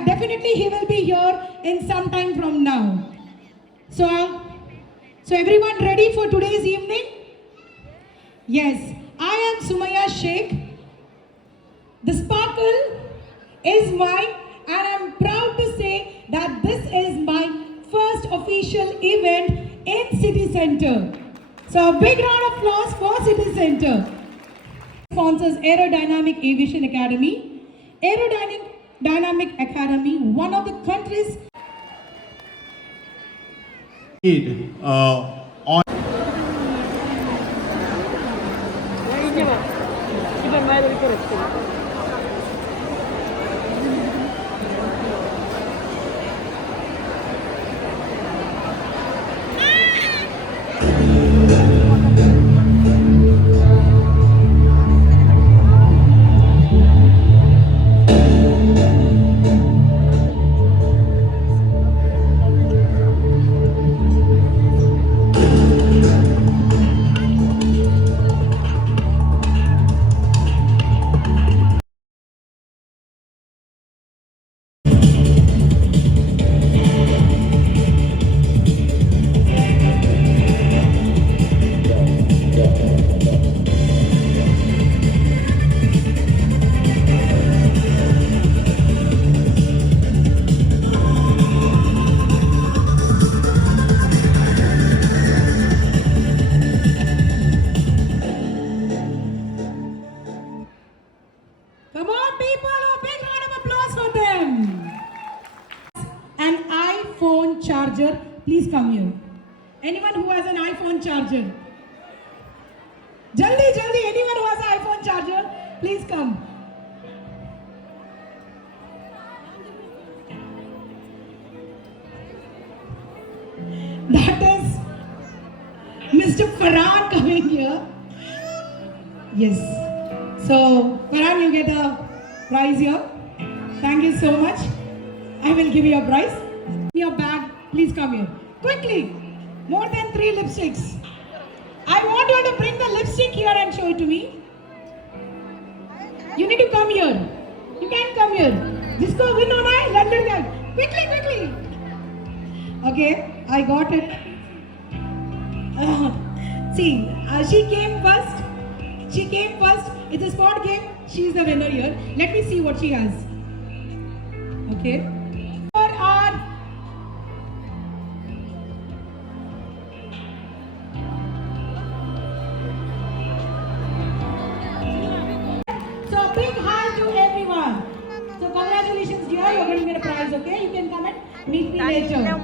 yeah, definitely he will be here in some time from now. So everyone ready for today's evening? Yes, I am Sumaya Sheikh. The sparkle is mine, and I'm proud to say that this is my first official event in City Center. So a big round of applause for City Center. Sponsors Aerodynamic Aviation Academy. Aerodynamic Academy, one of the country's on Come on, people, a big round of applause for them. An iPhone charger, please come here. Anyone who has an iPhone charger? Jaldi, anyone who has an iPhone charger, please come. That is Mr. Farhan coming here. Yes. So, Farhan, you get a prize here. Thank you so much. I will give you a prize. Your bag, please come here. Quickly. More than 3 lipsticks. I want you to bring the lipstick here and show it to me. You need to come here. You can come here. Jisko win hona hai, London guy. Quickly. Okay, I got it. See, she came first. It's a sport game. She's the winner here. Let me see what she has. Okay. For our so big hi to everyone. So congratulations, dear. You're going to get a prize. Okay, you can come and meet me later.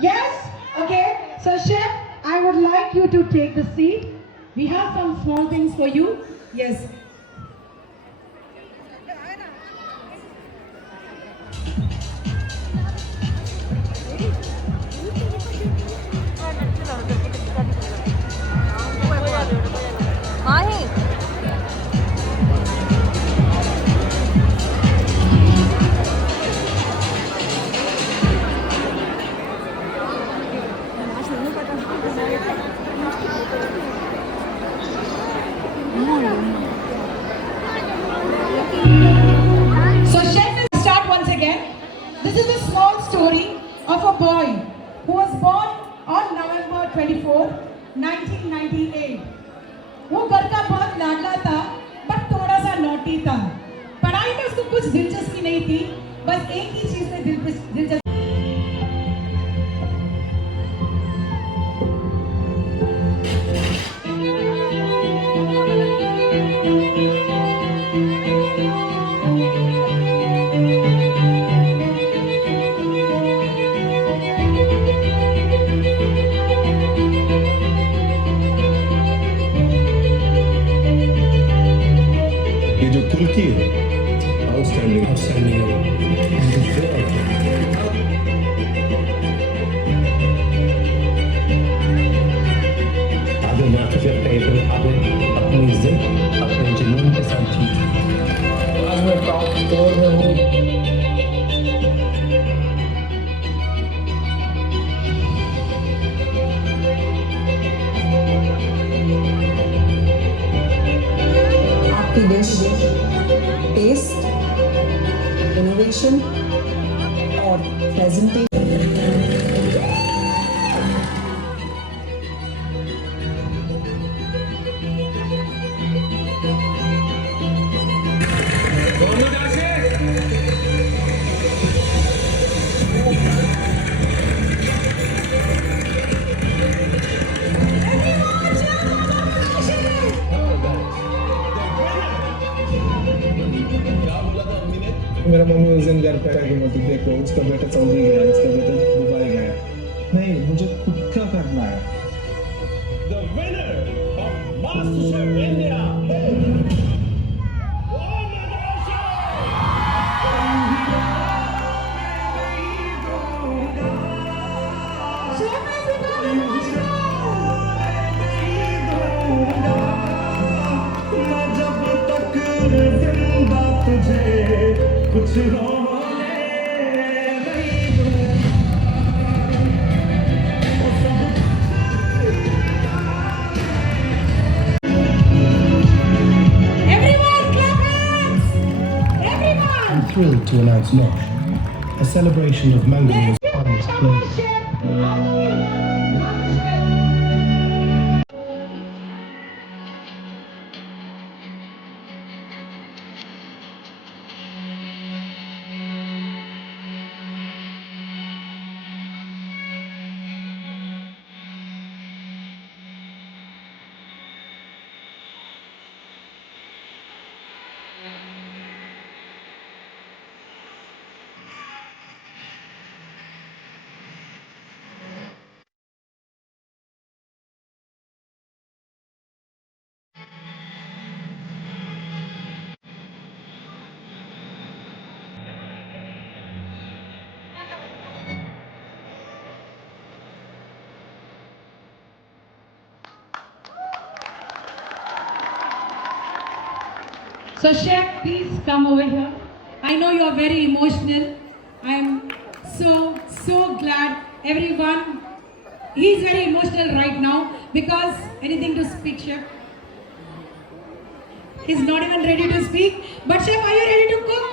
Yes? Okay. So, Chef, I would like you to take the seat. We have some small things for you. Yes. दिलचस्पी नहीं थी, बस एक ही चीज में दिलचस्पी। ये जो कुर्ती है आउटस्टैंडिंग आउटस्टैंडिंग आगे मास्टर शेफ टेबल आगे अपनी इज्जत अपने जुनून के साथ जीत। आज मैं टॉप फ्लोर में हूँ। आपकी डिश टेस्ट, इनोवेशन और प्रेजेंटेशन मेरा मम्मी उस दिन घर पे आके मतलब देखो उसका बेटा सऊदी गया, उसका बेटा दुबई गया। नहीं, मुझे खुद का करना है। The winner of MasterChef India is कुछ होने नहीं दूंगा। Everyone clap hands! Everyone! I'm thrilled to announce Nosh, a celebration of Mangalore on this place. So chef, please come over here. I know you are very emotional. I am so glad everyone. He's very emotional right now because anything to speak, chef. He's not even ready to speak. But chef, are you ready to cook?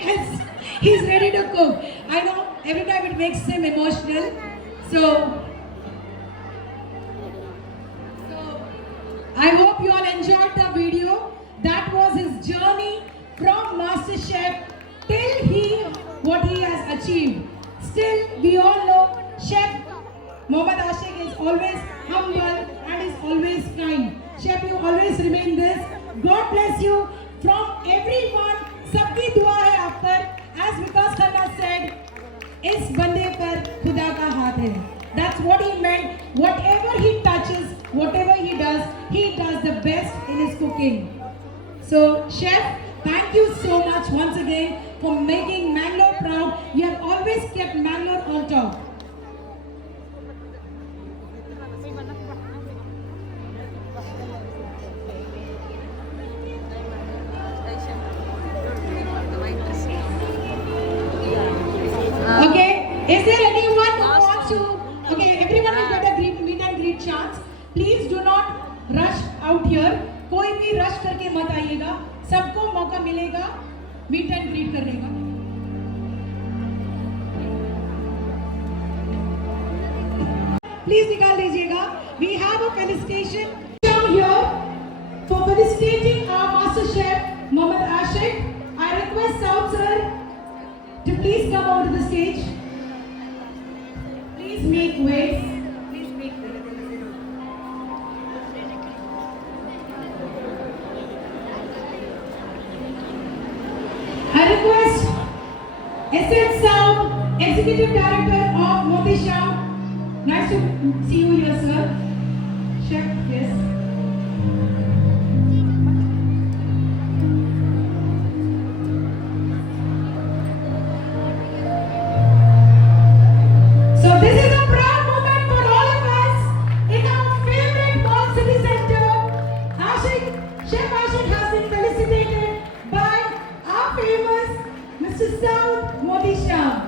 Yes, he's ready to cook. I know every time it makes him emotional. So I hope you all enjoyed the video. That was his journey from MasterChef till what he has achieved. Still, we all know Chef Mohammad Ashiq is always humble and is always kind. Chef, you always remain this. God bless you from everyone. सबकी दुआ है आप पर. As Vikas Khanna said, इस बंदे पर खुदा का हाथ है. That's what he meant. Whatever he touches, whatever he does the best in his cooking. So, chef, thank you so much once again for making Mangalore proud. You have always kept Mangalore on top. Okay, is there anyone who wants to? Okay, everyone will get a meet and greet chance. Please do not rush out here. कोई भी rush करके मत आइएगा. सबको मौका मिलेगा meet and greet करने का. प्लीज निकाल दीजिएगा. We have a felicitation down here for felicitating our master chef Mohammad Ashiq. I request South please come onto the stage. Please make way. I request SM Sound Executive Director of Moti Shah. Nice to see you here, sir. Chef, yes. So this is a proud moment for all of us in our favorite Mall City Center. Chef Ashik has been felicitated by our famous Mr. Sound Modi Shah.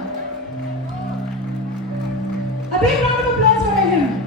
A big round of applause for him.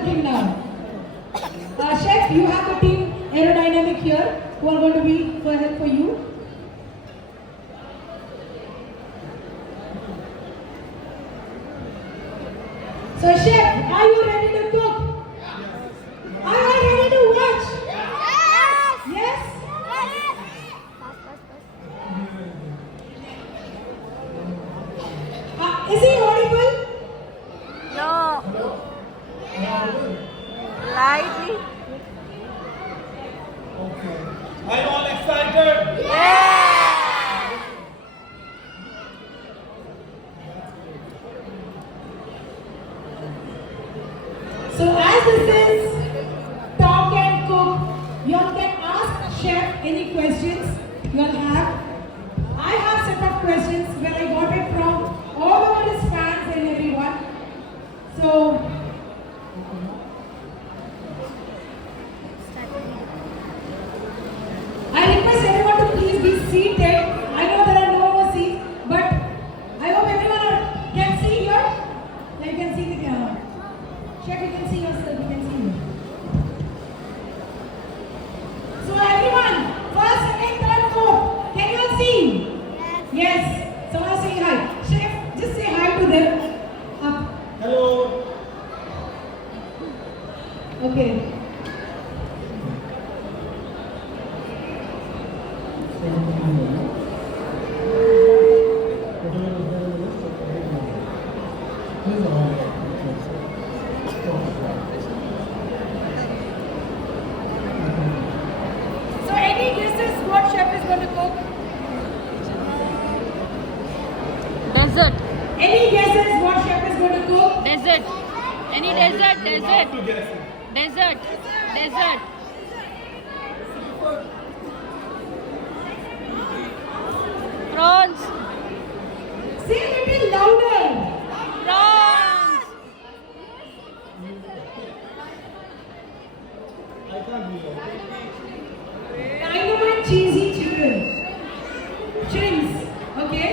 cooking now. Chef, you have the team aerodynamic here who are going to be for help for you. So chef, are you ready to cook? Are you ready to watch? Yes? Is he audible? No. Lightly. Are you all excited? So as this is talk and cook, you all can ask chef any questions you all have. I have set of questions where I got it from all over his fans and everyone. So I request everyone to please be seated. I know there are no more seats, but I hope everyone can see here. Yeah, you can see the chef, you can see yourself, you can see me. So everyone, first, second, third, fourth, can you all see? Yes. Someone say hi. Chef, just say hi to them. Up. Hello. Okay. So any guesses what chef is going to cook? Desert. Any guesses what chef is going to cook? Desert. Any desert? Desert. To guess it. Desert. Desert. Prawns. Say a little louder. Prawns. I can't hear. Dynamite cheesy chicken. Shrimps. Okay.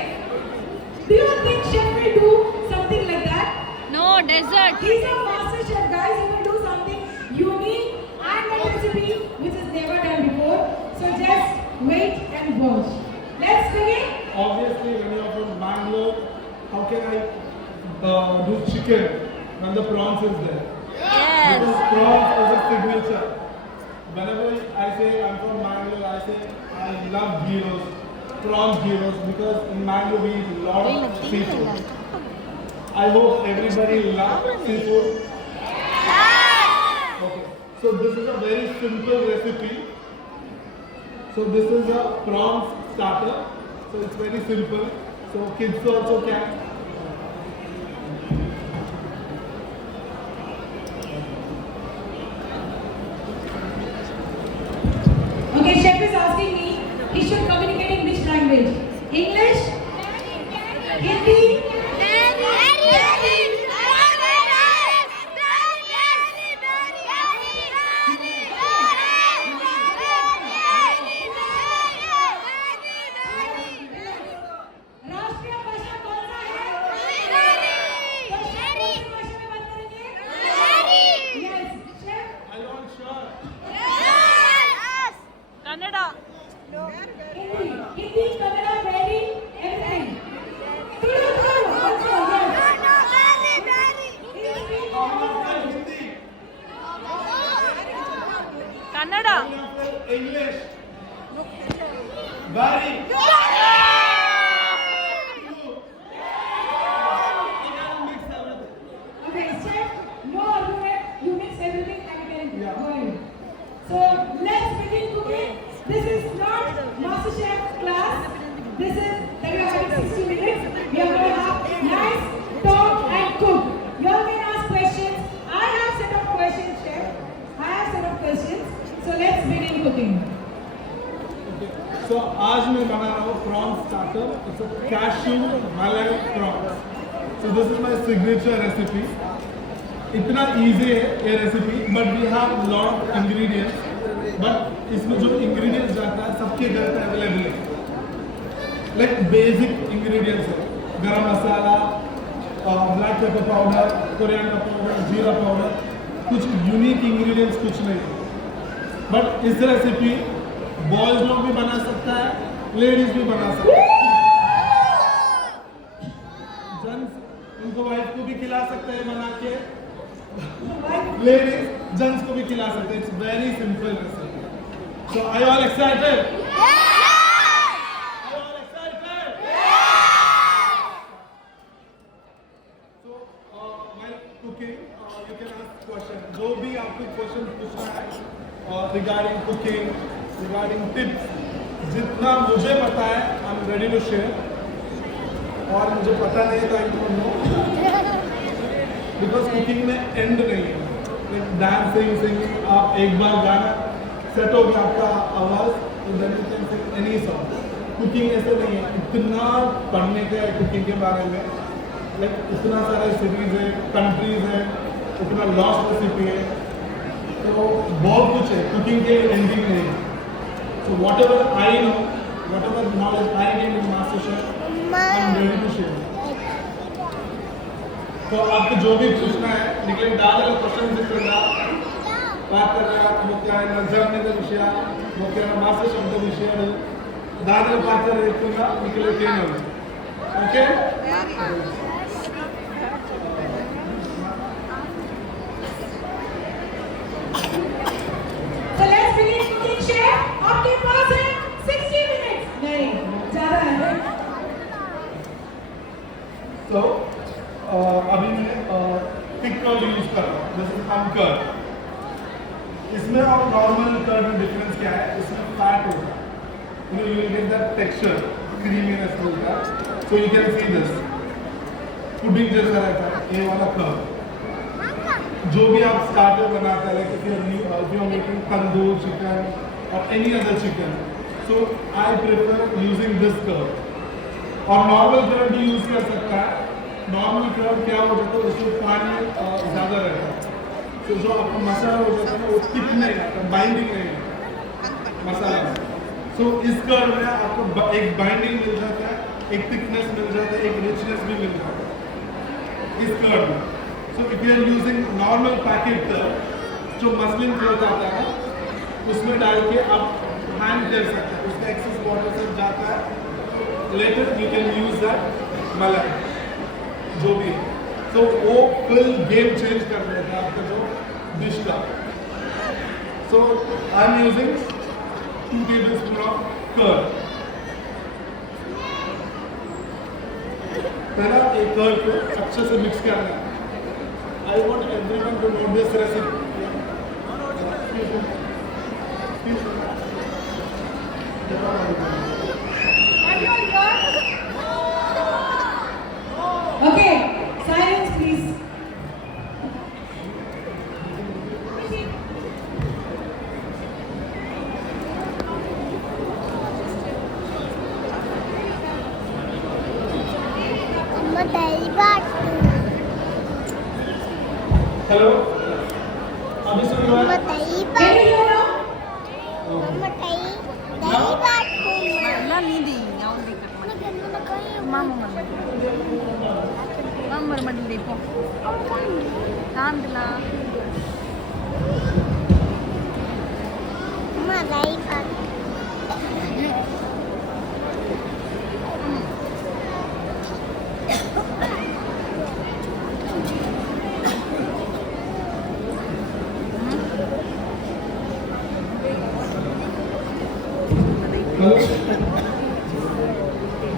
Do you think chef will do something like that? No, desert. He's a master chef, guys. He will do something unique and a recipe which is never done before. So just wait and watch. Let's begin. Obviously, when you are from Bangalore, how can I do chicken when the prawns is there? Yes. Because prawns is a signature. Whenever I say I'm from Bangalore, I say I love gyros, prawn gyros, because in Bangalore we eat a lot of seafood. I hope everybody loves seafood. Okay. So this is a very simple recipe. So this is a prawns starter. So it's very simple. So kids also can. Okay, chef is asking me, he should communicate in which language? English? Hindi? राष्ट्रीय भाषा कौन सा है? तो chef कौन सी भाषा में बात करेंगे? Yes, chef. I want sure. Kannada. Hindi, Hindi, Kannada, Bengali, everything. Through, also, yes. Hindi. Kannada. English. Very. Okay, chef, no argument, you mix everything and we can Yeah. go in. So let's begin cooking. This is not MasterChef class. This is that we are having 60 minutes. We are going to have nice talk and cook. You all can ask questions. I have set of questions, chef. I have set of questions. So let's begin cooking. So आज मैं बना रहा हूँ prawn starter. It's a cashew malai prawns. So this is my signature recipe. इतना easy है ये recipe, but we have lot of ingredients. But इसमें जो ingredients जाता है सबके घर पे available है. Like basic ingredients है. गरम मसाला, black pepper powder, coriander powder, जीरा powder. कुछ यूनिक इंग्रेडिएंट्स कुछ नहीं है, बट इस रेसिपी बॉयज लोग भी बना सकता है, लेडीज भी बना सकता है, जेंट्स उनको वाइफ को भी खिला सकते हैं बना के, लेडीज जेंट्स को भी खिला सकते हैं. It's very simple recipe. So are you all excited? जो भी आपको क्वेश्चन पूछना है रिगार्डिंग कुकिंग, रिगार्डिंग टिप्स, जितना मुझे पता है I am ready to share, और मुझे पता नहीं तो I don't know, because cooking में एंड नहीं है. डांसिंग, सिंगिंग, आप एक बार गाना सेट हो गया आपका आवाज़ तो then you can sing any song. Cooking ऐसे नहीं है, इतना पढ़ने का है कुकिंग के बारे में, लाइक इतना सारा सिटीज़ है, कंट्रीज है, उतना लॉस्ट रेसिपी है, तो बहुत कुछ है कुकिंग के एंडिंग नहीं है. So whatever I know, whatever knowledge I gain in MasterChef, I am ready to share. तो आपको जो भी पूछना है निकले दादा क्वेश्चन करना बात करना मुख्य जर्नीचा विषय मुख्य मास्टर शब्द विषय दादा बात करना निकले okay. So let's begin cooking, chef. आपके पास है 60 minutes. नहीं, ज़्यादा है. तो अभी मैं थिक कर्ड यूज कर रहा हूँ, जैसे हम कर्ड. इसमें और नॉर्मल कर्ड में डिफरेंस क्या है? इसमें फैट होता है, you will get that texture, creaminess होता है. So you can see this pudding जैसा रहता है ये वाला कर्ड. जो भी आप स्टार्टर बनाते हैं, like if you are making tandoor chicken और any other chicken, so I prefer using this curd. और नॉर्मल कर्ड भी यूज कर सकता है. नॉर्मल कर्ड क्या हो जाता है, उसमें पानी ज़्यादा रहता है, तो जो आपका मसाला हो जाता है ना वो थिक नहीं आता, बाइंडिंग नहीं आता मसाला में. सो इस कर्ड में आपको एक बाइंडिंग मिल जाता है, एक थिकनेस मिल जाता है, एक रिचनेस भी मिल जाता है इस कर्ड में. So if you are using normal packet curd, जो मसलिन कर्ड आता है ना, उसमें डाल के आप हैंग कर सकते हैं, उसका एक्सेस वाटर सब जाता है. Later you can use that malai जो भी है, तो वो फुल गेम चेंज कर देता है आपका जो डिश का. So I am using 2 tablespoon of curd. पहला एक कर्ड को अच्छे से मिक्स करना है. I want everyone to know this recipe. Okay, silence please. Hello, अभी सुन रहा है? Can you hear now? ಎಲ್ಲ ನೀದಿ ಯಾವ್ದು ಬೇಕು ಮಾಮ ಮಾಮ ಮಾಡಿ ಪೋ ಕಾಂದಿಲ್ಲ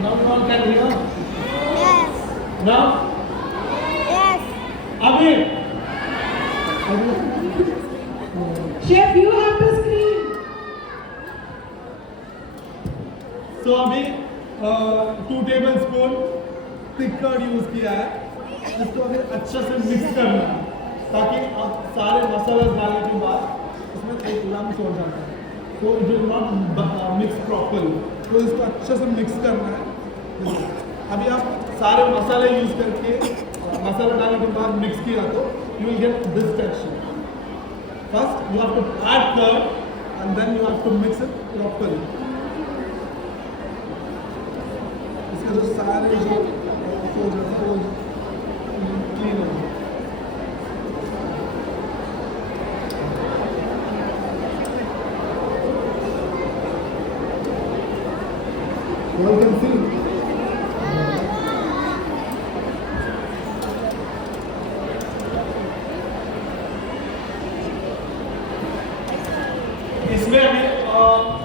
Now you all can hear? Now? Abhi? Chef, you have to scream. So अभी 2 tablespoon थिक कर्ड यूज किया है. इसको अभी अच्छे से मिक्स करना है ताकि आप सारे मसाला डालने के बाद उसमें एक लम्स हो जाता है, तो it will not mix properly. तो इसको अच्छे से मिक्स करना है. अभी आप सारे मसाले यूज करके मसाला डालने के बाद मिक्स किया तो you will get this texture. First you have to add curd and then you have to mix it properly. इसका जो सारे जो क्लीन हो. all can see. इसमें हमें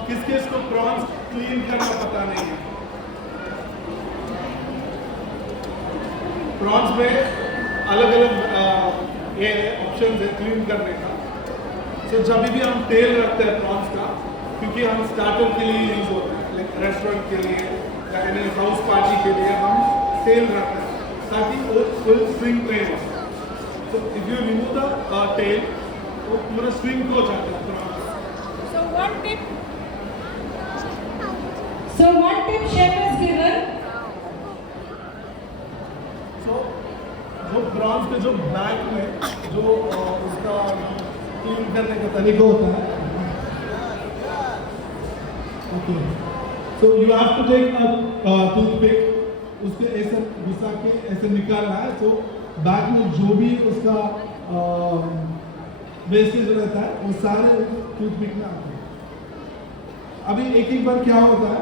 किस किस को प्रॉन्स क्लीन करना पता नहीं है। प्रॉन्स में अलग अलग ये ऑप्शन है क्लीन करने का। सो जब भी हम तेल रखते हैं प्रॉन्स का, क्योंकि हम स्टार्टर के लिए यूज होते हैं, लाइक रेस्टोरेंट के लिए या एनी हाउस पार्टी के लिए हम तेल रखते हैं ताकि वो फुल स्विंग ट्रेन हो। सो इफ यू रिमूव द तेल वो पूरा स्विंग हो जाता है prawns. So one tip. So one tip chef has given. So जो प्रॉन्स के जो बैक में जो उसका क्लीन करने का तरीका होता है, okay, so you have to take a toothpick, उसके ऐसे घुसा के ऐसे निकालना है। तो बैक में जो भी उसका वेस्टेज रहता है वो सारे टूथपिक में आते हैं। अभी एक एक बार क्या होता है,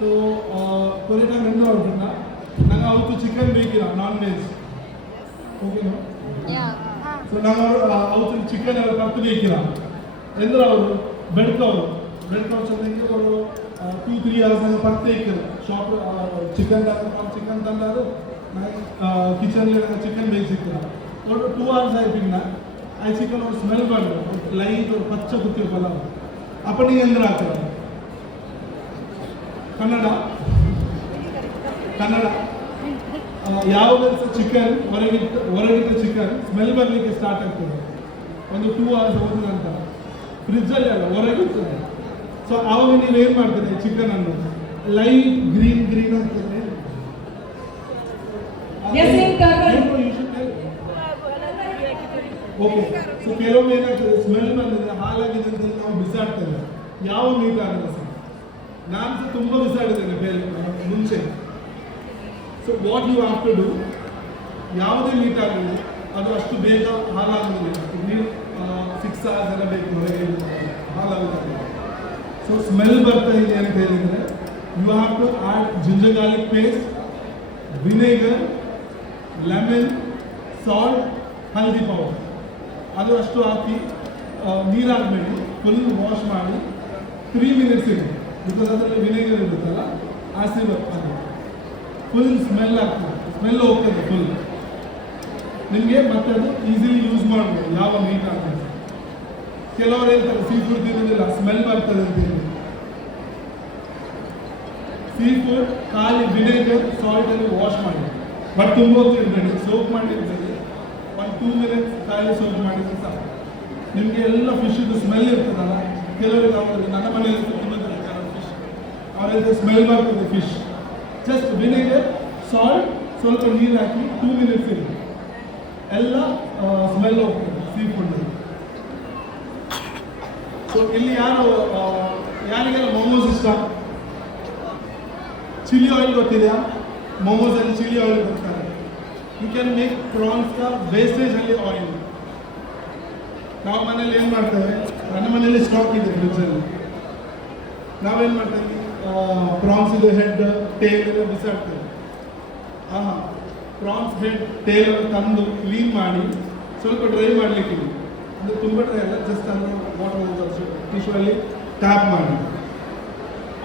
तो कोई टाइम ಎಂದ ಹೊರಟಿಲ್ಲ ನಾನು ಅವತ್ತು ಚಿಕನ್ ಬೇಕಿಲ್ಲ ನಾನ್ ವೆಜ್ ಓಕೆನಾ Yeah. ಸೊ ನಾನು ಅವತ್ತು ಚಿಕನ್ ಎಲ್ಲ ಕತ್ತು ಬೇಕಿಲ್ಲ ಎಂದ್ರೆ ಅವರು ಬೆಳ್ಕವರು ಚಂದಂಗೆ ಅವರು 2-3 hours ನಂಗೆ ಪತ್ತೆ ಇಕ್ಕಿಲ್ಲ ಶಾಪ್ ಚಿಕನ್ ತಂದಾದ್ರು ಕಿಚನ್ ಚಿಕನ್ ಬೇಯಿಸಿಕ್ಕಿಲ್ಲ ಅವರು 2 hours ಆಯ್ತಿಲ್ಲ ಆ ಚಿಕನ್ ಅವ್ರು ಸ್ಮೆಲ್ ಬಂದು ಲೈಟ್ ಅವ್ರು ಪಚ್ಚ ಕುತ್ತಿರ್ಬಲ್ಲ ಅಪ್ಪನಿಗೆ ಎಂದ್ರೆ ಹಾಕ್ತಾರೆ ಕನ್ನಡ ಯಾವುದೇ ಚಿಕನ್ ಹೊರಗಿಟ್ಟ ಚಿಕನ್ ಸ್ಮೆಲ್ ಬರಲಿಕ್ಕೆ ಸ್ಟಾರ್ಟ್ ಆಗ್ತದೆ ಒಂದು 2 hours ಹೋದ ನಂತರ ಫ್ರಿಜ್ಜಲ್ಲಿ ಅಲ್ಲ ಹೊರಗಿರ್ತದೆ. ಸೊ ಆವಾಗ ನೀವೇನು ಮಾಡ್ತೀರಿ ಚಿಕನ್ ಅನ್ನು ಲೈಟ್ ಗ್ರೀನ್ ಆಗ್ತದೆ. Yes, in Karnal. Okay, so ಕೆಲವೊಮ್ಮೆ ಏನಾಗ್ತದೆ ಸ್ಮೆಲ್ ಬಂದಿದೆ ಹಾಲಾಗಿದೆ ಅಂತ ನಾವು ಬಿಸಾಡ್ತೇವೆ, ಯಾವ ನೀಟ್ ಆಗಲ್ಲ ಸರ್. ನಾನು ಸಹ ತುಂಬ ಬಿಸಾಡಿದ್ದೇನೆ ಮುಂಚೆ. So what you have to do, ಯಾವುದೇ ಮೀಟ್ ಆಗಲಿ ಅದು ಅಷ್ಟು ಬೇಗ ಹಾಲಾಗೋದಿಲ್ಲ. ನೀವು 6 hours ಎಲ್ಲ ಬೇಕು ಹೊರಗೆ ಹಾಲಾಗೋದಿಲ್ಲ. ಸೊ ಸ್ಮೆಲ್ ಬರ್ತಾ ಇದೆ ಅಂತ ಹೇಳಿದರೆ you have to add ginger garlic paste, vinegar, lemon, salt, haldi powder ಅದು ಅಷ್ಟು ಹಾಕಿ ನೀರು ಹಾಕಬೇಡಿ, ಫುಲ್ ವಾಶ್ ಮಾಡಿ 3 minutes ಇಡಿ. ಬಿಕಾಸ್ ಅದರಲ್ಲಿ ವಿನೆಗರ್ ಇರುತ್ತಲ್ಲ ಆಸಿಡ್ ಅದು ಫುಲ್ ಸ್ಮೆಲ್ ಆಗ್ತದೆ, ಸ್ಮೆಲ್ ಹೋಗ್ತದೆ ಫುಲ್. ನಿಮಗೆ ಮತ್ತೆ ಅದು ಈಸಿಲಿ ಯೂಸ್ ಮಾಡ್ಬೋದು ಯಾವ ಮೀಟ್ ಆಗ್ತದೆ. ಕೆಲವರು ಹೇಳ್ತಾರೆ ಸೀ ಫುಡ್ ತಿನ್ನೋದಿಲ್ಲ ಸ್ಮೆಲ್ ಬರ್ತದೆ ಅಂತ ಹೇಳಿ. ಸೀ ಫುಡ್ ಖಾಲಿ ವಿನೆಗರ್ ಸಾಲ್ಟಲ್ಲಿ ವಾಶ್ ಮಾಡಿ, ಬಟ್ ತುಂಬ ಹೊತ್ತು ಇರಬೇಡಿ, ಸೋಪ್ ಮಾಡಿರ್ಬೇಡಿ. 1-2 minutes ಖಾಲಿ ಸೋಪ್ ಮಾಡಿದ್ರೆ ಸಾಕು. ನಿಮಗೆ ಎಲ್ಲ ಫಿಶ್ದು ಸ್ಮೆಲ್ ಇರ್ತದಲ್ಲ, ಕೆಲವರಿಗೆ ಅವ್ರಿಗೆ ನನ್ನ ಮನೆಯಲ್ಲಿ ತಿನ್ನೋದಿಲ್ಲ ಕೆಲವು ಫಿಶ್, ಅವರಿಗೆ ಸ್ಮೆಲ್ ಬರ್ತದೆ ಫಿಶ್. ಜಸ್ಟ್ ವಿನೆಗರ್ ಸಾಲ್ಟ್ ಸ್ವಲ್ಪ ನೀರು ಹಾಕಿ 2 minutes ಇರಿ, ಎಲ್ಲ ಸ್ಮೆಲ್ ಹೋಗ್ತದೆ ಸೀ ಫುಡ್. ಸೊ ಇಲ್ಲಿ ಯಾರಿಗೆಲ್ಲ ಮೊಮೋಸ್ ಇಷ್ಟ, ಚಿಲ್ಲಿ ಆಯಿಲ್ ಗೊತ್ತಿದೆಯಾ? ಮೊಮೋಸಲ್ಲಿ ಚಿಲ್ಲಿ ಆಯಿಲ್ ಬರ್ತಾರೆ. ಯು ಕ್ಯಾನ್ ಮೇಕ್ ಪ್ರಾನ್ಸ್ ಕ ವೇಸ್ಟೇಜಲ್ಲಿ ಆಯಿಲ್. ನಾವು ಮನೇಲಿ ಏನು ಮಾಡ್ತೇವೆ, ನನ್ನ ಮನೆಯಲ್ಲಿ ಸ್ಟಾಕ್ ಇದೆ ಫ್ರಿಜ್ಜಲ್ಲಿ, ನಾವೇನು ಮಾಡ್ತೇವೆ ಪ್ರಾನ್ಸ್ ಇದು ಹೆಡ್ ಟೇಲ್ ಎಲ್ಲ ಬಿಸಾಡ್ತೇವೆ. ಪ್ರಾನ್ಸ್ ಹೆಡ್ ಟೇಲ್ ತಂದು ಕ್ಲೀನ್ ಮಾಡಿ ಸ್ವಲ್ಪ ಡ್ರೈ ಮಾಡಲಿಕ್ಕೆ, ಅಂದರೆ ತುಂಬ ಡ್ರೈ ಅಲ್ಲ, ಜಸ್ಟ್ ಅಂದರೆ ವಾಟರ್ ಟಿಶ್ಯೂಲ್ಲಿ ಟ್ಯಾಪ್ ಮಾಡಿ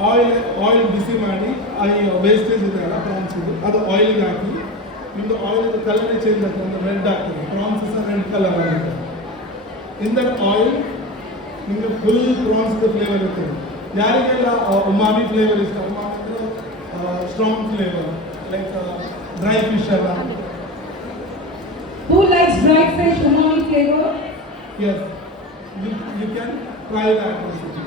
ಆಯಿಲ್ ಬಿಸಿ ಮಾಡಿ ಈ ವೇಸ್ಟೇಜ್ ಇದೆ ಅಲ್ಲ ಪ್ರಾನ್ಸ್ ಇದು ಅದು ಆಯಿಲ್ಗೆ ಹಾಕಿ, ನಿಮ್ಮದು ಆಯಿಲ್ ಕಲರೇ ಚೇಂಜ್ ಆಗ್ತದೆ, ಅಂದರೆ ರೆಡ್ ಆಗ್ತದೆ, ಪ್ರಾನ್ಸ್ ಸಹ ರೆಡ್ ಕಲರ್ ಆಗುತ್ತೆ. ಇನ್ ದಟ್ ಆಯಿಲ್ ನಿಮಗೆ ಫುಲ್ ಪ್ರಾನ್ಸ್ದು ಫ್ಲೇವರ್ ಇರ್ತದೆ. ಯಾರಿಗೆಲ್ಲ ಉಮಾಮಿ ಫ್ಲೇವರ್ ಇಷ್ಟ, ಉಮಾಮಿ ಅಂದರೆ strong flavour like dry fish ಎಲ್ಲ. Who likes dry fish umami flavor? Yes, you can try that recipe.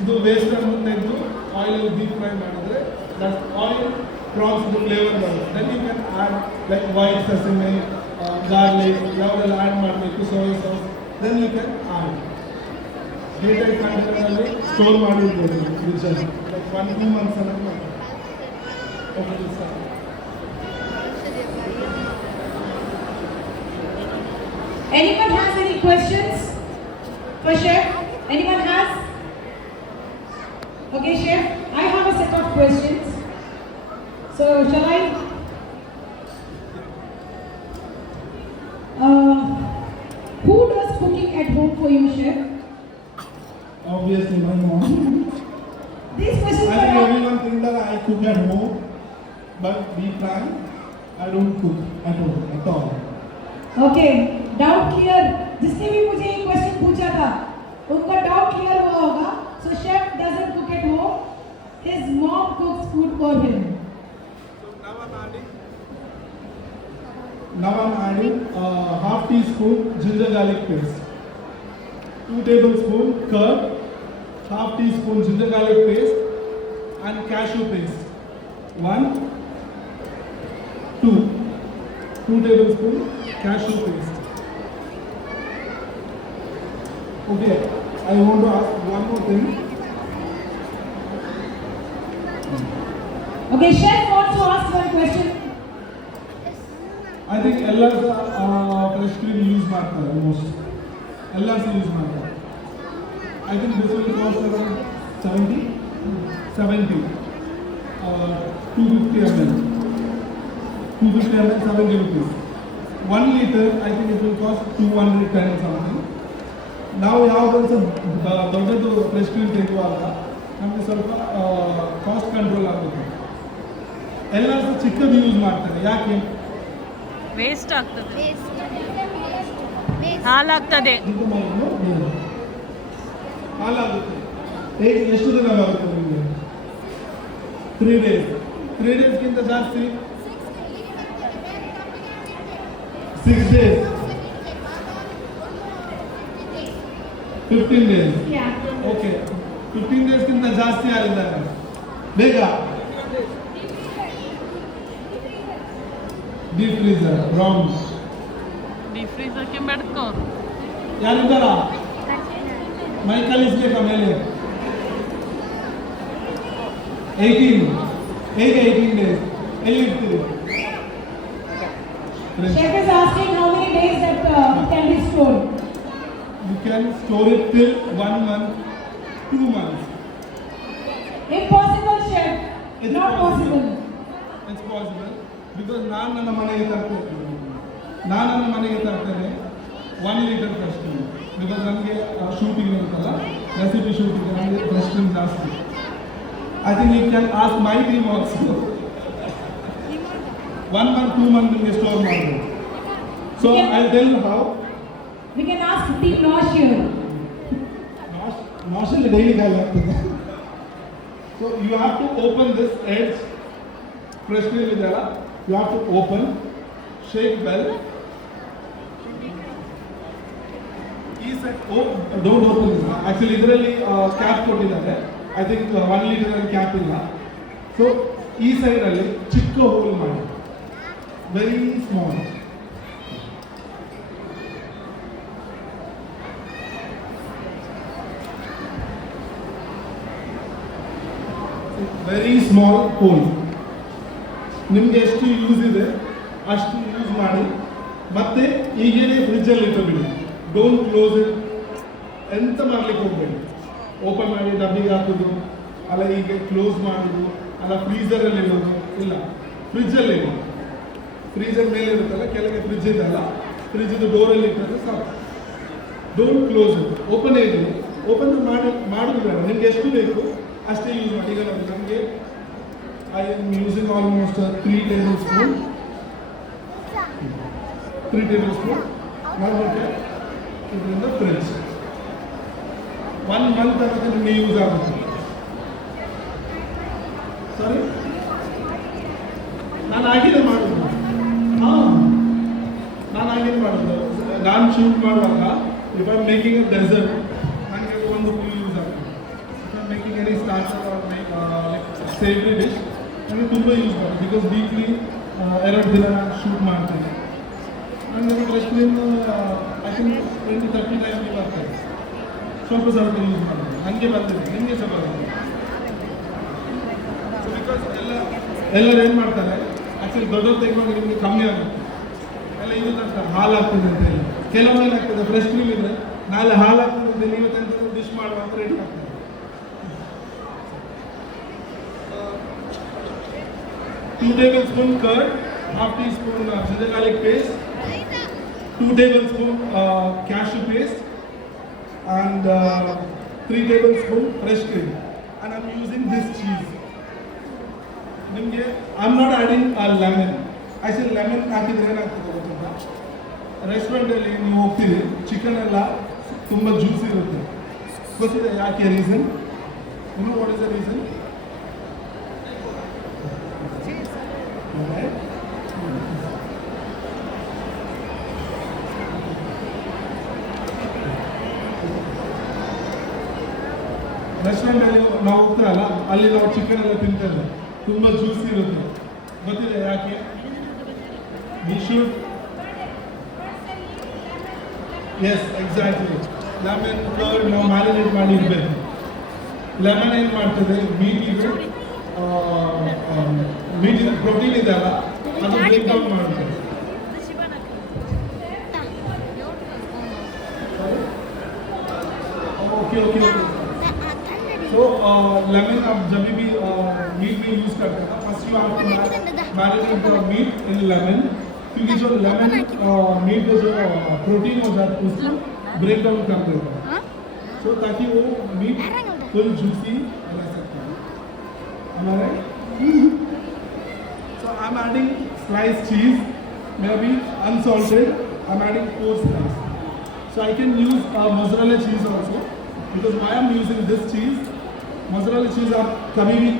ಇದು ವೇಸ್ಟ್ ಅನ್ನು ತೆಗೆದು ಆಯಿಲಲ್ಲಿ ಡೀಪ್ ಫ್ರೈ ಮಾಡಿದ್ರೆ ದಟ್ ಆಯಿಲ್ ಪ್ರಾನ್ಸ್ದು ಫ್ಲೇವರ್ ಬರುತ್ತೆ. Then you can add like white sesame, garlic ಯಾವುದೆಲ್ಲ add ಮಾಡಬೇಕು, soya sauce, then you can add. Detail ಕಂಟೈನರಲ್ಲಿ ಸ್ಟೋರ್ ಮಾಡಿರ್ಬೋದು ಫ್ರಿಜ್ಜಲ್ಲಿ, ಲೈಕ್ 1-2 months ಅನ್ನೋದು. Okay sir. Anyone has any questions for chef? Anyone has? Okay, chef, I have a questions. So shall I? Who does cooking at home for you, chef? Obviously, my mom. These questions I think are. everyone thinks that I cook at home, but be frank, I don't cook at home at all. Okay, doubt clear. जिसने भी मुझे ये question पूछा था, उनका doubt clear हुआ होगा. So chef doesn't cook at home. His mom cooks food for him. Now I'm adding half teaspoon ginger garlic paste, 2 tablespoon curd, half teaspoon ginger garlic paste, and cashew paste. 1, 2 tablespoon cashew paste. Okay, I want to ask one more thing. Okay, chef wants to ask one question. I think ಎಲ್ಲರೂ fresh cream use ಮಾಡ್ತಾರೆ almost. ಎಲ್ಲರೂ use ಮಾಡ್ತಾರೆ. I think this will cost around 70, 250 ml. 250 ml, 70 rupees. 1 liter, I think it will cost 210 something. ನಾವು ಯಾವುದಂತ ದೊಡ್ಡದು fresh cream ತೆಗೆಯುವಾಗ ನಮಗೆ ಸ್ವಲ್ಪ ಕಾಸ್ಟ್ ಕಂಟ್ರೋಲ್ ಆಗುತ್ತೆ. ಎಲ್ಲರೂ ಚಿಕ್ಕದು ಯೂಸ್ ಮಾಡ್ತಾರೆ. ಯಾಕೆ? ವೇಸ್ಟ್ ಆಗ್ತದೆ, ಹಾಲಾಗ್ತದೆ. ಇದು ಮಾಡಿದ್ದು ಹಾಲಾಗುತ್ತೆ. ಎಷ್ಟು ದಿನ ಬರುತ್ತೆ ನಿಮಗೆ? 3 days. 3 daysಗಿಂತ ಜಾಸ್ತಿ 6 days, 15 days. Yeah. ಓಕೆ, 15 daysಗಿಂತ ಜಾಸ್ತಿ ಆಗಿದ್ದಾರೆ. ಬೇಗ ಡೀಪ್ ಫ್ರೀಸರ್ ರಾಂಗ್. ಡೀಪ್ ಫ್ರೀಜರ್ಗೆ ಬೆಡ್ಕೋ. ಯಾರಿದ್ದಾರ ಮೈ ಕಲಿಸ್ಬೇಕಾ ಮೇಲೆ? 18. ಹೇಗೆ 18 days? ಎಲ್ಲಿರ್ತೀರಿ? Chef is asking how many days that can be stored. You can store it till 1 month, 2 months. Impossible, chef. It's Not possible. It's possible because ನಾನು ನನ್ನ ಮನೆಗೆ ತರ್ತೇನೆ 1 liter fresh cream because ನನಗೆ shooting ಇರುತ್ತಲ್ಲ, recipe shooting, ನನಗೆ fresh cream ಜಾಸ್ತಿ. I think you can ask my team also. 1 month, 2 months ನಿಮಗೆ store ಮಾಡ್ಬೋದು. So I'll tell you how. We can ask team Nosh here. Nosh daily ಖಾಲಿ ಆಗ್ತದೆ. So you have to open this edge. Fresh cream ಇದೆಯಲ್ಲ, you have to open, shake well. ಈ side don't open this. Actually ಇದರಲ್ಲಿ cap ಕೊಟ್ಟಿದ್ದಾರೆ. I think 1 liter ಅಲ್ಲಿ cap ಇಲ್ಲ. So ಈ side ಅಲ್ಲಿ ಚಿಕ್ಕ ಹೋಲ್ ಮಾಡಿ, very small. Very small hole. ನಿಮ್ಗೆ ಎಷ್ಟು ಯೂಸ್ ಇದೆ ಅಷ್ಟು ಯೂಸ್ ಮಾಡಿ. ಮತ್ತೆ ಈಗೇನೆ ಫ್ರಿಜ್ಜಲ್ಲಿ ಇಟ್ಟುಬಿಡಿ. Don't close it. ಎಂತ ಮಾಡ್ಲಿಕ್ಕೆ ಹೋಗ್ಬೇಡಿ. ಓಪನ್ ಮಾಡಿ ಡಬ್ಬಿಗೆ ಹಾಕೋದು ಅಲ್ಲ, ಹೀಗೆ ಕ್ಲೋಸ್ ಮಾಡೋದು ಅಲ್ಲ, ಫ್ರೀಸರಲ್ಲಿ ಇಡೋದು ಇಲ್ಲ, ಫ್ರಿಜ್ಜಲ್ಲಿ ಇಡಿ. ಫ್ರೀಜರ್ ಮೇಲೆ ಇರುತ್ತಲ್ಲ, ಕೆಳಗೆ ಫ್ರಿಜ್ ಇದೆಲ್ಲ, ಫ್ರಿಜ್ದು ಡೋರಲ್ಲಿ ಇಟ್ಟರೆ ಸಾಕು. Don't close it. ಓಪನ್ ಇದೆ, ಓಪನ್ ಮಾಡೋದು ಬೇಡ. ನಿಮ್ಗೆ ಎಷ್ಟು ಬೇಕು ಅಷ್ಟೇ ಯೂಸ್ ಮಾಡಿ. ಈಗ ನಮಗೆ I am using almost 3 tablespoon. ಮಾಡಬೇಕು ಇದರಿಂದ ಫ್ರಿಜ್ 1 month ತನಕ ನಿಮಗೆ ಯೂಸ್ ಆಗುತ್ತೆ. ಸಾರಿ, ನಾನು ಆಗಿನೇ ಮಾಡೋದು. ನಾನು ಶೂಟ್ ಮಾಡುವಾಗ if I making a dessert, ನನಗೆ ಒಂದು ಫುಲ್ ಯೂಸ್ ಆಗುತ್ತೆ. If I making any starter or like savoury dish, ನನಗೆ ತುಂಬ ಯೂಸ್ ಆಗುತ್ತೆ. ಬಿಕಾಸ್ ವೀಕ್ಲಿ 2 ದಿನ ನಾನು ಶೂಟ್ ಮಾಡ್ತೀನಿ. ನನಗೆ fresh cream I think 20-30 time ಬರ್ತದೆ. ಸ್ವಲ್ಪ ಯೂಸ್ ಮಾಡೋದು ನನಗೆ ಬರ್ತಿದೆ, ನಿಮಗೆ ಸ್ವಲ್ಪ ಬರ್ತದೆ. ಸೊ ಬಿಕಾಸ್ ಎಲ್ಲರೂ ಏನು ಮಾಡ್ತಾರೆ, ಆ್ಯಕ್ಚುಲಿ ದೊಡ್ಡದು ತೆಗೆದುಕೊಂಡು ನಿಮಗೆ ಕಮ್ಮಿ ಆಗುತ್ತೆ. ಎಲ್ಲ ಇದು ತರ್ತಾರೆ, ಹಾಲು ಆಗ್ತದೆ ಅಂತ ಹೇಳಿ. ಕೆಲವೊಮ್ಮೆ ಏನಾಗ್ತದೆ, ಫ್ರೆಶ್ ಕ್ರೀಮ್ ಇದ್ದರೆ ನಾಳೆ ಹಾಲು ಆಗ್ತದೆ ಅಂತ ನೀವು ಡಿಶ್ ಮಾಡುವಾಗ ರೆಡಿ ಆಗ್ತದೆ. 2 tablespoon curd, half teaspoon ginger garlic paste, 2 tablespoon cashew paste, and 3 tablespoon fresh cream. And I'm using this cheese. I'm not adding a lemon. Actually, lemon ಹಾಕಿದ್ರೆ ಏನಾಗ್ತದೆ ಗೊತ್ತಾ? ರೆಸ್ಟೋರೆಂಟ್ ಅಲ್ಲಿ ನೀವು ಹೋಗ್ತೀರಿ, ಚಿಕನ್ ಎಲ್ಲ ತುಂಬಾ ಜ್ಯೂಸಿ ಇರುತ್ತೆ. ಗೊತ್ತಿದೆ ಯಾಕೆ reason? You know what is the reason? Okay. Restaurant ಅಲ್ಲಿ ನಾವು ಹೋಗ್ತಾರಲ್ಲ, ಅಲ್ಲಿ ನಾವು ಚಿಕನ್ ಎಲ್ಲ ತಿಂತೇವೆ, ತುಂಬಾ ಜ್ಯೂಸಿ ಇರುತ್ತೆ. ಗೊತ್ತಿದೆ ಯಾಕೆ? We should, yes, exactly. Lemon curd ನಾವು ಮ್ಯಾರಿನೇಟ್ ಮಾಡಿ ಇಡಬೇಕು. ಲೆಮನ್ ಏನು ಮಾಡ್ತದೆ, ಮೀಟಿಗೆ ಪ್ರೋಟೀನ್ ಇದೆ ಅಲ್ಲ, ಅದು ಬ್ರೇಕ್ ಡೌನ್ ಮಾಡುತ್ತೆ. Okay okay okay. So lemon आप जब भी मीट में यूज करते हैं, first you have to marinate the meat in lemon, क्योंकि जो लेमन मीट में जो प्रोटीन हो जाता है उसको ब्रेक डाउन कर देता है. So ताकि वो मीट फुल जूसी रह सकता है. Am I right? So I'm adding sliced cheese, maybe unsalted. I'm adding 4 slices. So I can use mozzarella cheese also, because why I'm using this cheese, mozzarella cheese आप कभी भी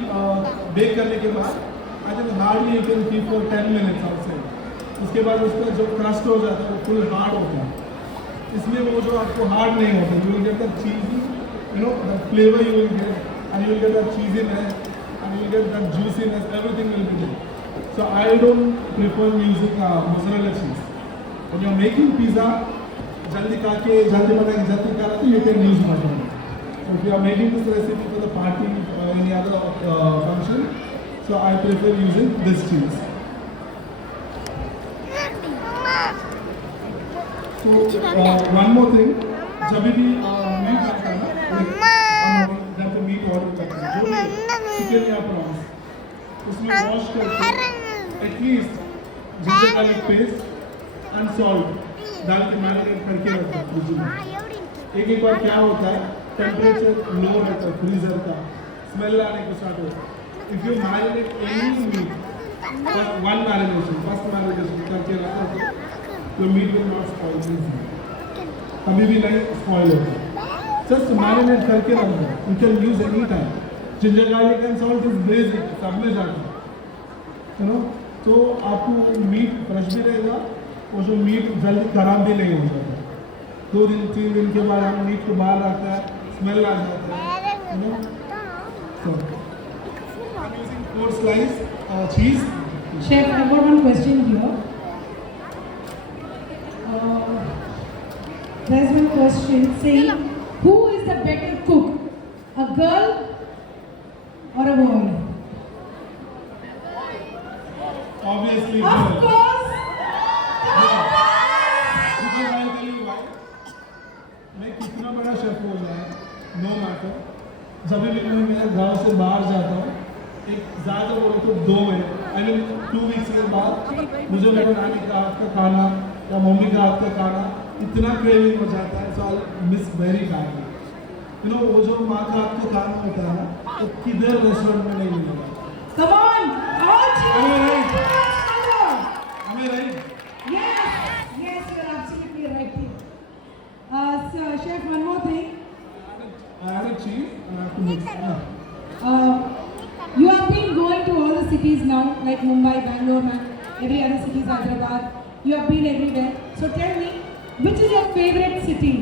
bake करने के बाद I think hardly you can keep for 10 minutes outside. उसके बाद उसका जो क्रस्ट हो जाता है वो फुल हार्ड होता है. इसमें वो जो आपको हार्ड नहीं होता, you will get the cheesy, you know, the flavor you will get, and you will get the cheesiness, and you will get the juiciness, everything will be there. So I don't prefer using mozzarella cheese. When you're making pizza, जल्दी खाके जल्दी बनाके जल्दी खा तो you can use mozzarella. So if you are making this recipe for the party or any other function, so I prefer using this cheese. So one more thing, जब भी meet आता है ना, जब भी मीट ऑर्डर करते हैं, जो भी चिकन या प्रॉन्स, उसमें वॉश करके at least ginger garlic paste and salt डाल के मैरिनेट करके रखते हैं फ्रिज में. एक बार क्या होता है, टेम्परेचर लो रहता है फ्रीजर का, स्मेल आने को स्टार्ट होता है. If you marinate any meat, one marination, first marination करके रखो तो मीट विल नॉट स्पॉइल, कभी भी नहीं स्पॉइल होता. जस्ट मैरिनेट करके रख दो, you can use any time. Ginger garlic and salt is basic, सब में जाता है, यू नो. तो आपको मीट फ्रेश भी रहेगा, और जो मीट जल्दी खराब भी नहीं हो जाता. 2 दिन 3 दिन के बाद हम मीट को बाहर आता है, स्मेल आ जाता है, you know. So I'm using 4 slice cheese. Chef, I've got one question here. There's one question saying, who is the better cook, a girl or a boy? Obviously, Of girl. course. Because I'll tell you why. मैं कितना बड़ा chef हो जाए, no matter, जब भी मैं मेरे गांव से बाहर जाता हूँ, एक ज़्यादा बोले तो 2 महीने, I mean 2 weeks के बाद मुझे मेरे नानी का हाथ का खाना या मम्मी का हाथ का खाना इतना क्रेविंग हो जाता है, so I'll miss very badly. You know, वो जो माँ का हाथ का खाना होता है ना, तो किधर रेस्टोरेंट में नहीं मिलेगा. Come on. Out. Am I right? Am I right? Yes, yes, you're absolutely right. So, Chef, one more thing. I added cheese and I have to mix it. You have been going to all the cities now, like Mumbai, Bangalore, and every other cities, Hyderabad. You have been everywhere. So tell me, which is your favorite city?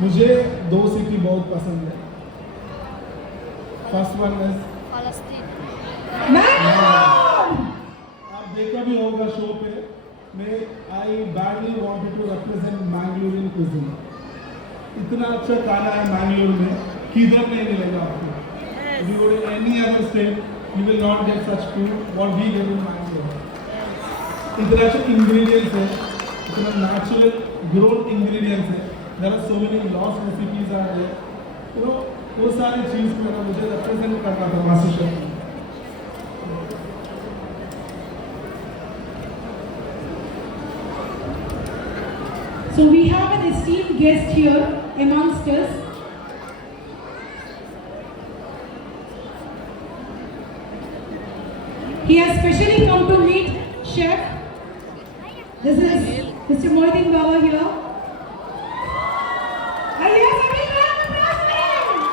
मुझे 2 city बहुत पसंद है. First one is Bangalore! आप देखा भी होगा show पे, मैं I badly wanted to represent Mangalorean cuisine. इतना अच्छा खाना है मैंगलोर में, किधर नहीं मिलेगा आपको. If you go to any other state, you will not get such food what we get in Mangalore. इतने अच्छे ingredients हैं, इतना natural grown ingredients हैं. There are so many lost recipes are there. You know, वो सारी चीज़ को ना मुझे represent करना था MasterChef में. So we have an esteemed guest here amongst us. He has specially come to meet Chef. This is Mr. Mohiddin Baba here. And yes, everyone, applause for him.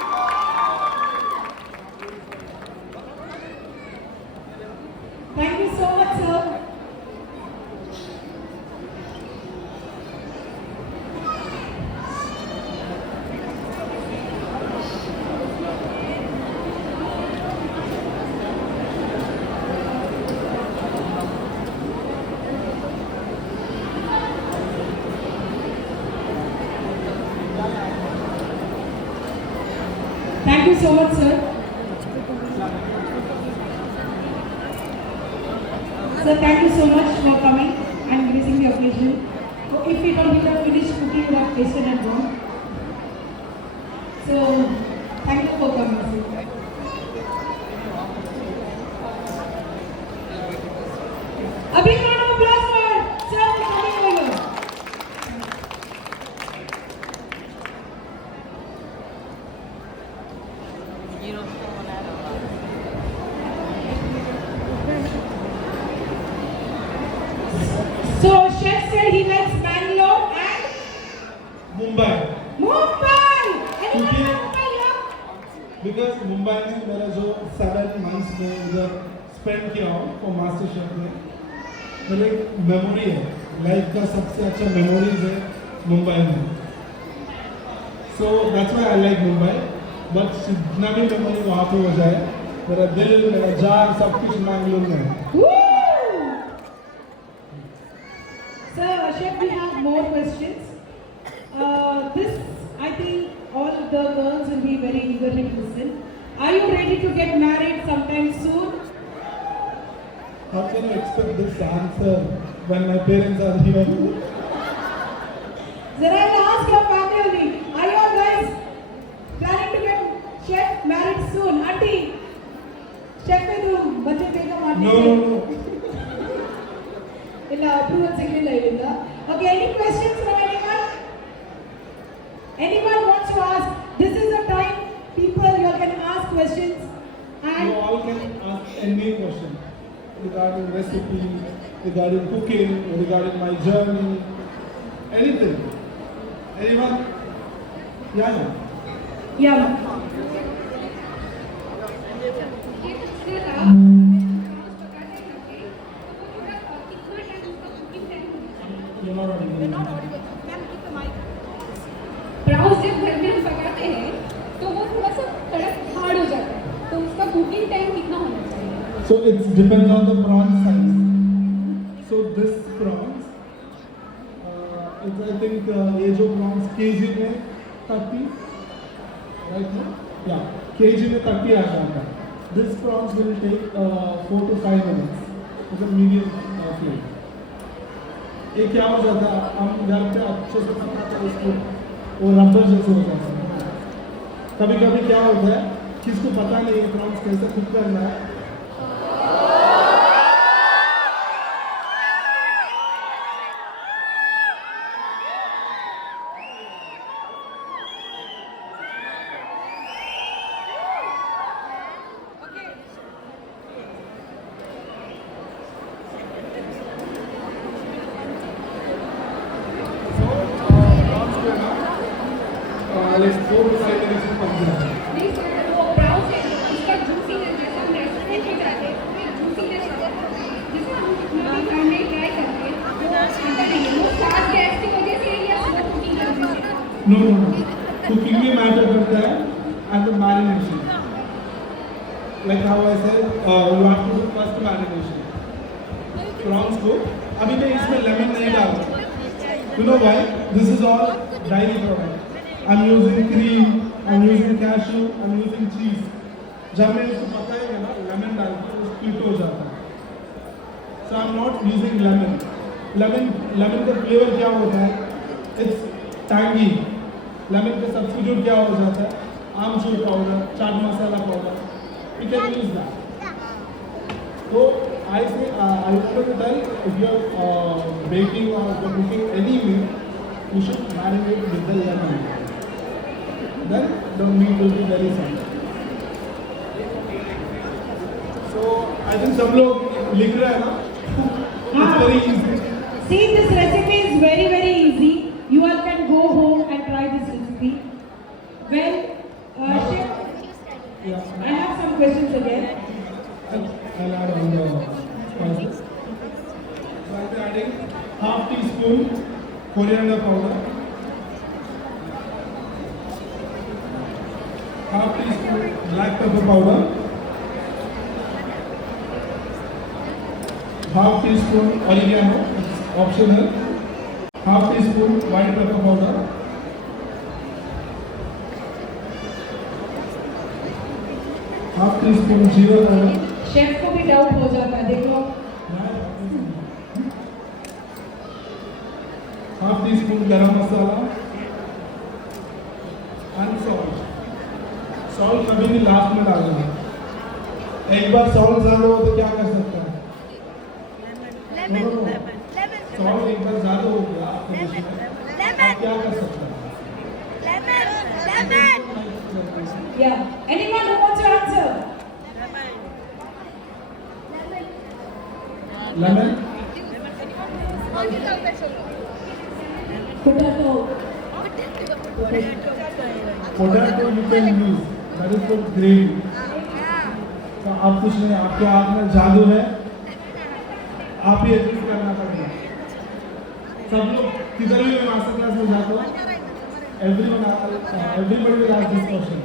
Thank you so much, sir. Thank you so much, sir. Sir, thank you so much for coming and gracing the occasion. So if we don't have finished cooking, we would have tasted and gone. So, thank you for coming, sir. A big round of applause for sir for coming over here. So, chef said he likes Bangalore and Mumbai. Mumbai. Anyone Okay. from Mumbai here? Because Mumbai में मेरा जो 7 months में उधर spend किया हूँ for MasterChef में मेरी एक मेमोरी है लाइफ का सबसे अच्छा मेमोरीज है मुंबई में so that's why I like Mumbai but जितना भी मेमोरी वहाँ पे हो जाए मेरा दिल मेरा जान सब कुछ मैंगलोर में है Woo! Sir, chef, we have more questions. This, I think, all the girls will be very eagerly to listen. Are you ready to get married sometime soon? how can you expect this answer when my parents are here Sir, I will ask your family only. Are you all guys planning to get chef married soon? Auntie, chef में तू बच्चे पे का मारती no है? no no ಇಲ್ಲ approval ಸಿಗಲಿಲ್ಲ ಇಲ್ಲಿಂದ. Okay, any questions from anyone? Anyone wants to ask? This is the time people you all can ask questions and you all can ask any question regarding recipe, regarding cooking, regarding my journey, anything. Anyone? Yeah. yeah. You're not audible. ब्राउज जब घर में हम पकाते हैं तो वो थोड़ा सा कड़क हार्ड हो जाता है तो उसका कुकिंग टाइम कितना होना चाहिए So it depends on the prawn size. So this prawns, it's I think ये जो prawns kg में 30, right now? Yeah, kg में 30 आ जाता है. This prawns will take 4 to 5 minutes. It's a medium flame. ये क्या हो जाता है हम घर पे अच्छे से पकाते हैं इसको वो रबर जैसे हो जाता है कभी कभी क्या होता है किसको पता नहीं है प्रॉन्स कैसे कुक करना है like 4 to 5 minutes में पक जाता है नहीं सर वो ब्राउज है उसका जूसीनेस जैसे हम रेस्टोरेंट में जाते हैं तो एक जूसीनेस होता है जिसको हम कितना भी घर में ट्राई करते हैं वो आता नहीं है वो फास्ट गैस की वजह से या स्लो कुकिंग की वजह से No, no, no. Cooking में matter करता है and the marination. Like how I said, you have to do first marination. Prawns को अभी मैं इसमें lemon नहीं डाल रहा. You know why? This is all dairy product. I'm using cream, I'm using cashew, I'm using cheese. जब मैं इसको पकाएगा ना lemon डाल So I'm not using lemon. Lemon का फ्लेवर क्या होता है? It's tangy. Lemon का substitute क्या हो जाता है? Amchur powder, chaat masala powder. We can use that. So I say I want to tell if you are baking or cooking any meal, you should marinate with the lemon. Then the meat will be very soft. So I think सब लोग लिख रहे हैं ना? It's very easy. See, this recipe is very, very easy. You all can go home and try this recipe. Well, Chef, Yeah. I have some questions again. I'll add on the spices. So I'll be adding half teaspoon coriander powder, half teaspoon black pepper powder, half teaspoon oregano, it's optional, half teaspoon white pepper powder, half teaspoon jeera powder. Chef को भी doubt हो जाता है, देखो. Half tea spoon गरम मसाला and salt. Salt कभी भी last में डालना. एक बार सॉल्ट ज्यादा हो तो क्या कर सकता है? सॉल्ट एक बार ज्यादा हो गया आपके डिश में, आप क्या कर सकते हैं? Yeah. Anyone who wants to answer? Lemon. Potato. Potato you can use, that is for gravy. तो आप कुछ नहीं, आपके हाथ में जादू है, आप ही एडजस्ट करना पड़ेगा. सब लोग किधर भी मैं मास्टर क्लास में जाता हूँ, everybody will ask this question.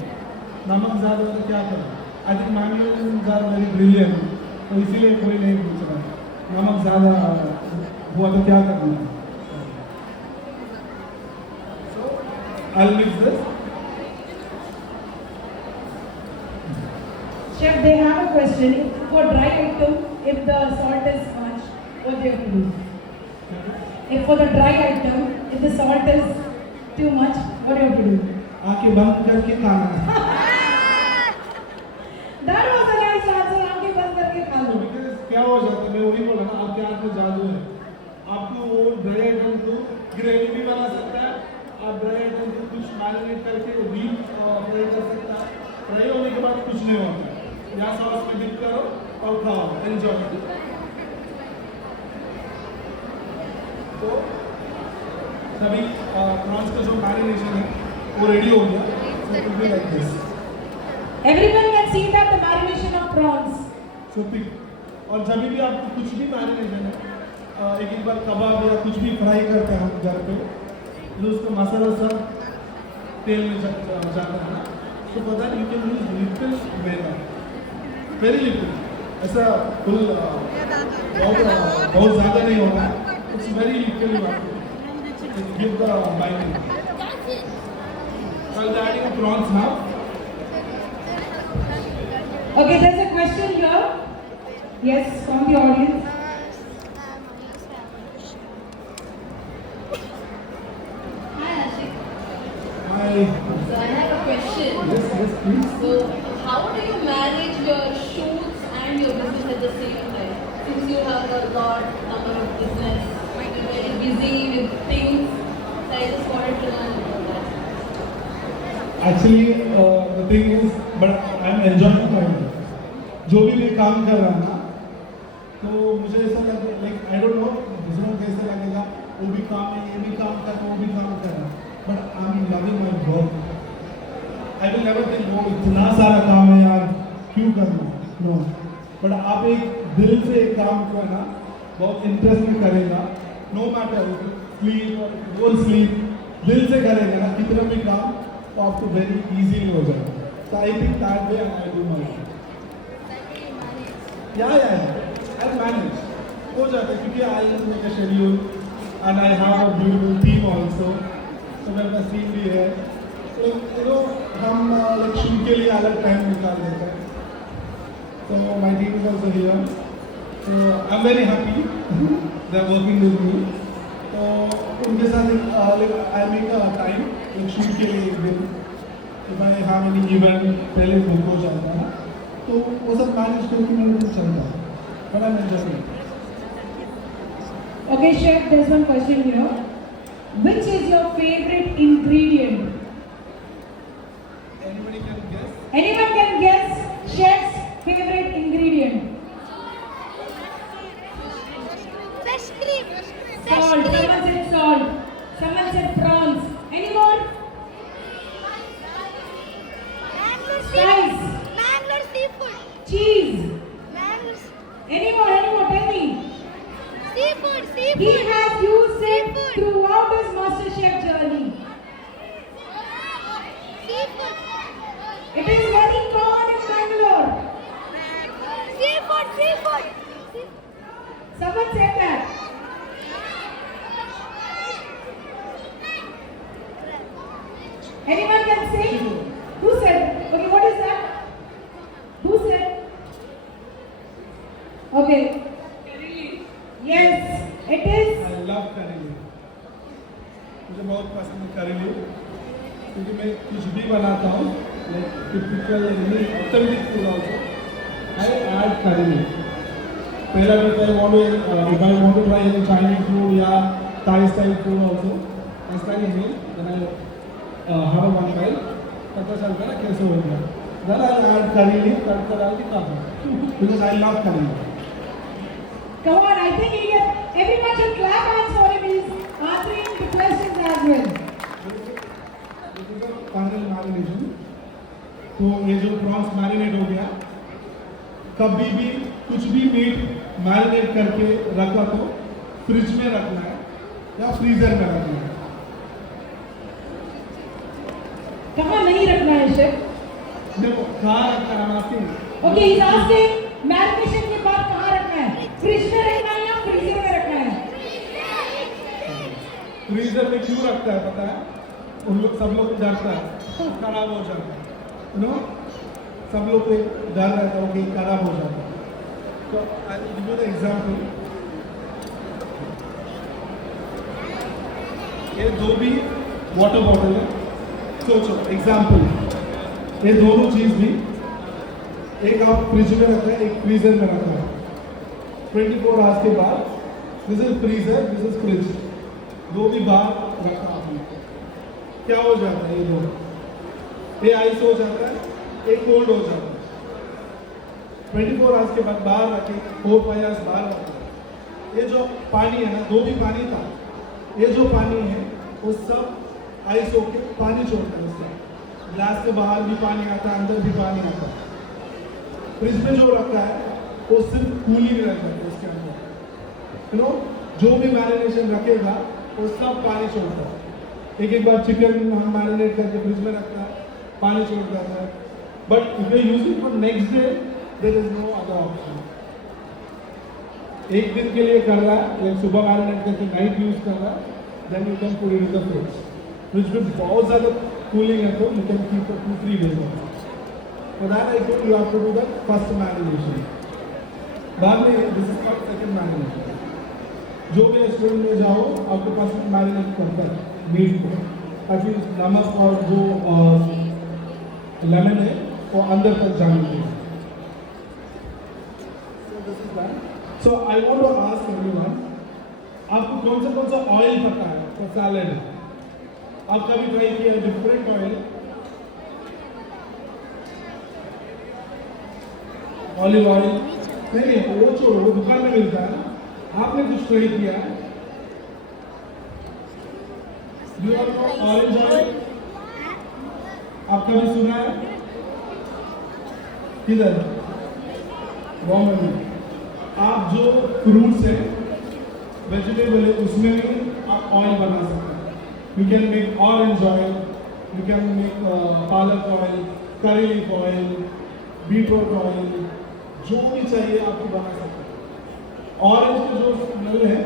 नमक ज़्यादा हो तो क्या करें? I think ma'am are very brilliant, तो इसीलिए कोई नहीं पूछ रहा. नमक ज़्यादा हुआ तो क्या करना है? So I'll mix this. Chef, they have a question. For dry item, if the salt is much, what they have to do? If for the dry item, if the salt is too much, what do you have to do? आंखें बंद करके खाना है. That was a nice answer. आंखें बंद करके खा लो. Because क्या हो जाता है, मैं वही बोला ना, आपके हाथ में जादू है. आपको वो ड्राई आइटम को ग्रेवी भी बना सकता है, आप ड्राई आइटम को कुछ मैरिनेट करके डीप फ्राई कर सकता है. फ्राई होने के बाद कुछ नहीं होता है, या सॉस में डिप करो और खाओ, एंजॉय. तो सभी प्रॉन्स का जो मैरिनेशन है वो रेडी हो गया. So it will be like this. Everyone can see that the marination of prawns. So pick. और जब भी आपको कुछ भी मैरिनेशन है, एक बार कबाब या कुछ भी फ्राई करते हैं हम घर पे, तो उसका मसाला सब तेल में जाता है ना, तो पता है यू कैन यूज लिटिल वेना, वेरी लिटिल, ऐसा फुल बहुत ज़्यादा नहीं होगा, it's very little you have to give the binding. So I'll be adding prawns now. Okay, there's a question here. Yes, from the audience. Hi, Ashik. Hi. So I have a question. Yes, please. So how do you manage your shoots and your business at the same time? Since you have a lot number of business, you're very busy with things. So I just wanted to learn about that. Actually, the thing is, but I'm enjoying my life. जो भी मैं काम कर रहा हूँ ना, तो मुझे ऐसा लगे, like I don't know, दूसरों को कैसे लगेगा, वो भी काम है, ये भी काम कर रहा हूँ, वो भी काम कर रहा हूँ, but I'm loving my work. I will never think, वो इतना सारा काम है यार, क्यों करना? No. But आप एक दिल से एक काम को है ना, बहुत इंटरेस्ट में करेगा, no matter sleep or don't sleep, दिल से करेगा ना, कितना भी काम, तो आपको very easily हो जाएगा. So I think that way I do my work. I manage. हो जाता है क्योंकि I make a schedule and I have a beautiful team also. तो मेरे पास टीम भी है. तो you know हम like shoot के लिए अलग टाइम निकाल देते हैं. So my team is also here. So I'm very happy they're working with me. तो उनके साथ I make a time एक शूट के लिए एक दिन if I have any event पहले बुक हो जाता है तो वो सब मैनेज करके मेरे को चलता है but I'm enjoying it. Okay, chef, there's one question here. Which is your favorite ingredient? Anybody can guess? Anyone can guess chef's favorite ingredient? Fresh cream. Salt. Someone said salt. Someone said prawns. Anyone? Rice. Mangalore seafood. Cheese. Mangalore Anyone? Anyone? Tell me. seafood. He has used it throughout his MasterChef journey. Seafood. It is very common in Bangalore. Seafood. Someone said that. Anyone can say? Who said? Okay, what is that? Who said? Okay. Yes, it is. I love करेली मुझे बहुत पसंद है करेली क्योंकि मैं कुछ भी बनाता हूँ like typical authentic food also I add करेली पहला भी I want to if I want to try any Chinese food या Thai style food also I start a meal then I have one bite पता चलता है कैसे हो गया then I add करेली तड़का डाल के खाता हूँ because I love Kareli. Come on, I think everyone should clap hands for him. He's answering the questions as well. Final marination तो ये जो प्रॉन्स मैरिनेट हो गया कभी भी कुछ भी मीट मैरिनेट करके रखा तो फ्रिज में रखना है या फ्रीजर में रखना है. कहाँ नहीं रखना है शेफ? देखो कहाँ रखना है आपके Okay, he's asking मैरिनेशन के बाद कहाँ रखना है? फ्रिज में रखना है या फ्रीजर में रखना है? फ्रीजर में क्यों रखता है पता है उन लोग सब लोग डरता है खराब हो जाता है यू नो सब लोग को एक डर रहता है कि खराब हो जाता है. तो I will give you the example ये दो भी वाटर बॉटल है सोचो एग्जांपल ये दोनों चीज भी एक आप फ्रिज में रखा है एक फ्रीजर में रखा है 24 आवर्स के बाद this is freezer this is fridge दो भी बाहर रखा आपने क्या हो जाता है ये दो ये आइस हो जाता है एक कोल्ड हो जाता है 24 आवर्स के बाद बाहर रखे 4-5 आवर्स बाहर रखा ये जो पानी है ना दो भी पानी था ये जो पानी है वो सब आइस होके पानी छोड़ता है उससे ग्लास के बाहर भी पानी आता है अंदर भी पानी आता है. फ्रिज में जो रखा है वो सिर्फ कूलिंग रहता है उसके अंदर यू नो जो भी मैरिनेशन रखेगा वो सब पानी छोड़ता है एक बार चिकन हम मैरिनेट करके फ्रिज में रखता है पानी छोड़ जाता है but if you use it for next day there is no other option. एक दिन के लिए कर रहा है या सुबह मैरिनेट करके नाइट यूज कर रहा है then you can put it in the fridge fridge में बहुत ज़्यादा कूलिंग है तो you can keep for 2-3 days. For that I told you have to do the first marination. बाद में this is called second marination. जो भी restaurant में जाओ आपके पास मैरिनेट करता है मीट को ताकि नमक और जो लेमन है वो अंदर तक जाने के लिए. So I want to ask everyone आपको कौन सा ऑयल पता है फॉर सैलेड? आप कभी ट्राई किया डिफरेंट ऑयल? ऑलिव ऑयल नहीं वो छोड़ो वो दुकान में मिलता है ना आपने कुछ ट्राई किया है? You are no orange oil आपने भी सुना है किधर में आप जो फ्रूट्स है वेजिटेबल है उसमें भी आप ऑयल बना सकते हैं. You can make orange oil you can make palak oil curry leaf oil beetroot oil जो भी चाहिए आपको बना सकते हैं. ऑरेंज का जो स्मेल है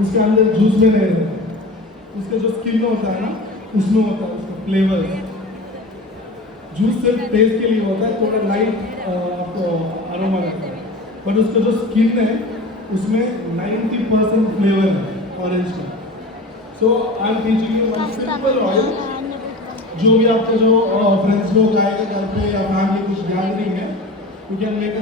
उसके अंदर जूस में नहीं रहता है उसका जो स्किन होता है ना उसमें होता है उसका फ्लेवर. जूस सिर्फ टेस्ट के लिए होता है थोड़ा लाइट आपको अरोमा रहता है बट उसका जो स्किन है उसमें 90% फ्लेवर है ऑरेंज का. So I am teaching you one simple oil. जो भी आपका जो फ्रेंड्स लोग आएगा घर पे या फैमिली कुछ गैदरिंग है, यू कैन मेक